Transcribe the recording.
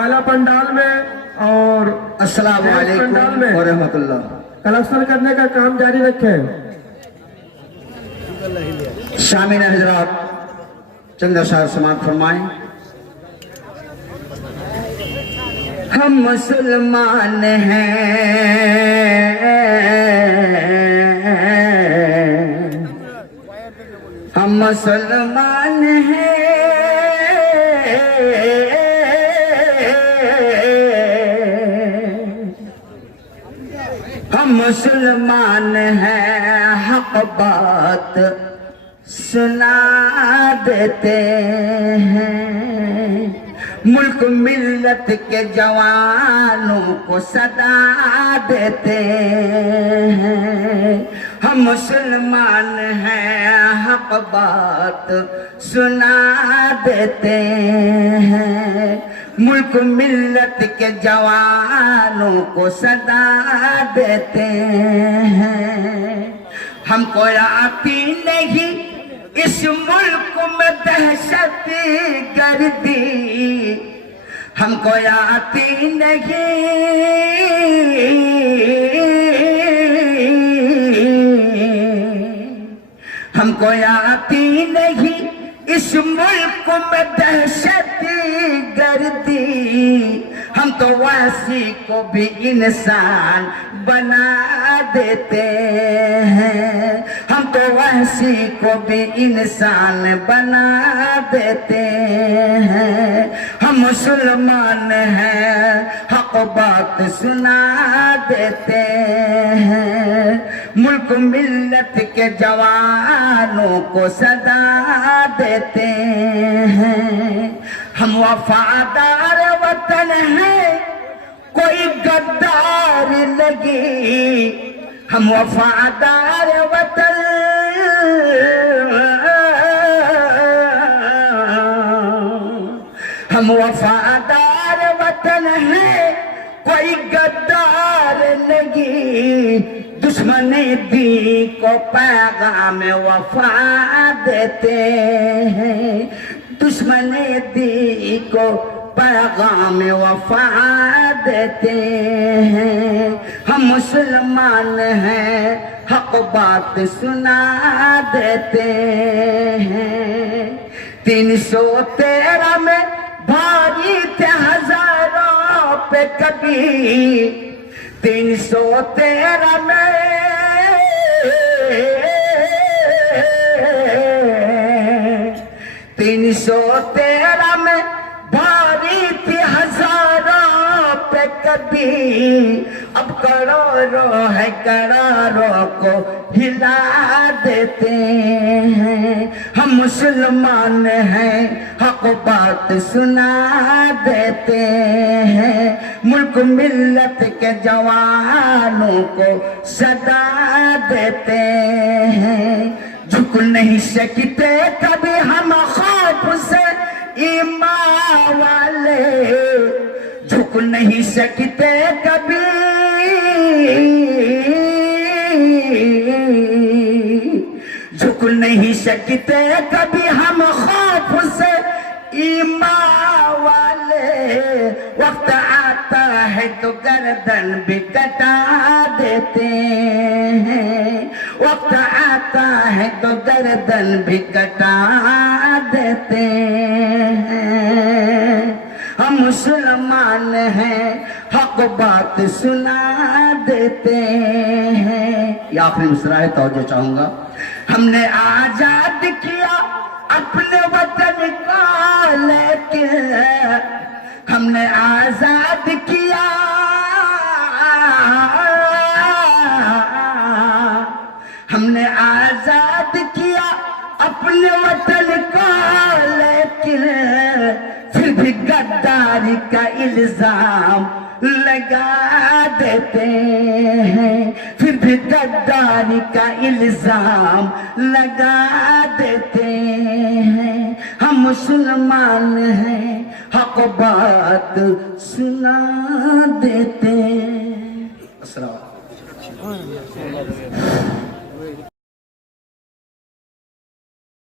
काला पंडाल में और अस्सलाम वालेकुम पंडाल में व रहमतुल्लाह। कलेक्शन करने का काम जारी रखें। शामिन हजरात चंद अशार समात फरमाएं। हम मुसलमान हैं, हम मुसलमान हैं, हम मुसलमान हैं, हक बात सुना देते हैं, मुल्क मिल्लत के जवानों को सदा देते हैं। हम मुसलमान हैं, हक बात सुना देते हैं, मुल्क मिल्लत के जवानों को सदा देते हैं। हमको आती नहीं इस मुल्क में दहशत गर्दी, हमको आती नहीं, हमको आती नहीं इस मुल्क में दहशत गर्दी। हम तो वासी को भी इंसान बना देते हैं, हम तो वासी को भी इंसान बना देते हैं। हम मुसलमान हैं, हक बात सुना देते हैं, मुल्क मिल्लत के जवानों को सदा देते हैं। हम वफादार वतन है, कोई गद्दार लगे, हम वफादार वतन, हम वफादार वतन है, कोई गद्दार लगे, दुश्मन दी को पैगाम वफा देते हैं, दुश्मन दी को पैगाम वफा देते हैं। हम मुसलमान हैं, हक बात सुना देते हैं। 313 में भारी थे हजारों पे कभी, 313 में 313 में भारी थी हजारों पे कभी, अब करोड़ों है करोड़ों को हिला देते हैं। हम मुसलमान हैं, हक बात सुना देते हैं, मुल्क मिल्लत के जवानों को सदा देते हैं। झुक नहीं सकते कभी हम खौफ से ईमान वाले, झुक नहीं सकते कभी, झुक नहीं सकते कभी हम खौफ से ईमान वाले। वक्त आता है तो गर्दन भी कटा देते हैं, वक्त आता है तो गर्दन भी कटा देते हैं। हम मुसलमान हैं, हक बात सुना देते हैं। ये आखिरी मिसरा है, तवज्जो चाहूंगा। हमने आजाद किया अपने वतन को, लेकिन हमने आजाद किया, हमने आजाद किया अपने वतन को, लेकिन फिर भी गद्दारी का इल्जाम लगा देते हैं, फिर भी गद्दारी का इल्जाम लगा देते हैं। हम मुसलमान हैं, हक बात सुना देते हैं। अस्सलाम।